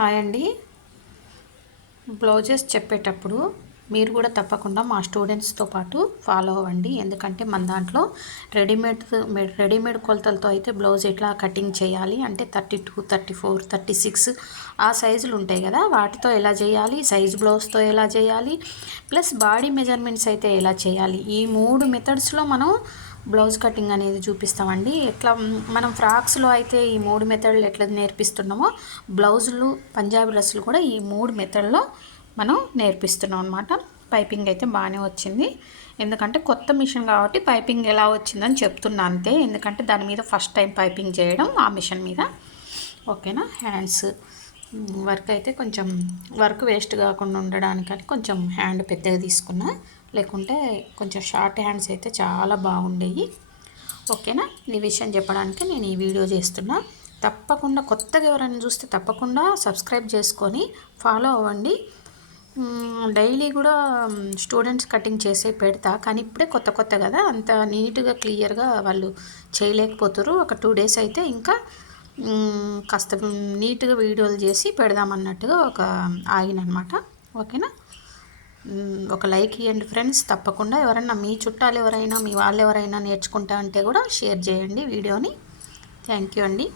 Hi అండి. Blouses చెప్పేటప్పుడు మీరు కూడా తప్పకుండా మా స్టూడెంట్స్తో పాటు ఫాలో అవ్వండి. ఎందుకంటే మన దాంట్లో రెడీమేడ్ కొలతలతో అయితే బ్లౌజ్ ఎట్లా కటింగ్ చేయాలి అంటే 32, 34, 36 ఆ సైజులు ఉంటాయి కదా, వాటితో ఎలా చేయాలి, సైజ్ బ్లౌజ్తో ఎలా చేయాలి, ప్లస్ బాడీ మెజర్మెంట్స్ అయితే ఎలా చేయాలి, ఈ 3 మెథడ్స్లో మనం బ్లౌజ్ కటింగ్ అనేది చూపిస్తామండి. ఎట్లా మనం ఫ్రాక్స్లో అయితే ఈ 3 మెథడ్లు ఎట్లా నేర్పిస్తున్నామో, బ్లౌజులు పంజాబీ డ్రెస్సులు కూడా ఈ 3 మెథడ్లో మనం నేర్పిస్తున్నాం అనమాట. పైపింగ్ అయితే బాగానే వచ్చింది, ఎందుకంటే కొత్త మిషన్ కాబట్టి పైపింగ్ ఎలా వచ్చిందని చెప్తున్నా అంతే. ఎందుకంటే దాని మీద ఫస్ట్ టైం పైపింగ్ చేయడం ఆ మిషన్ మీద. ఓకేనా. హ్యాండ్స్ వర్క్ అయితే కొంచెం వర్క్ వేస్ట్ కాకుండా ఉండడానికని కొంచెం హ్యాండ్ పెద్దగా తీసుకున్నా, లేకుంటే కొంచెం షార్ట్ హ్యాండ్స్ అయితే చాలా బాగుండేవి. ఓకేనా. ఈ విషయం చెప్పడానికి నేను ఈ వీడియో చేస్తున్నా. తప్పకుండా కొత్తగా ఎవరైనా చూస్తే తప్పకుండా సబ్స్క్రైబ్ చేసుకొని ఫాలో అవ్వండి. డైలీ కూడా స్టూడెంట్స్ కటింగ్ చేసే పెడతా, కానీ ఇప్పుడే కొత్త కదా, అంత నీట్గా క్లియర్గా వాళ్ళు చేయలేకపోతారు. ఒక 2 days అయితే ఇంకా కాస్త నీట్గా వీడియోలు చేసి పెడదామన్నట్టుగా ఆగినమాట. ఓకేనా. ఒక లైక్ ఇవ్వండి ఫ్రెండ్స్. తప్పకుండా ఎవరైనా మీ చుట్టాలు ఎవరైనా మీ వాళ్ళు ఎవరైనా నేర్చుకుంటా అంటే కూడా షేర్ చేయండి వీడియోని. థ్యాంక్ యూ అండి.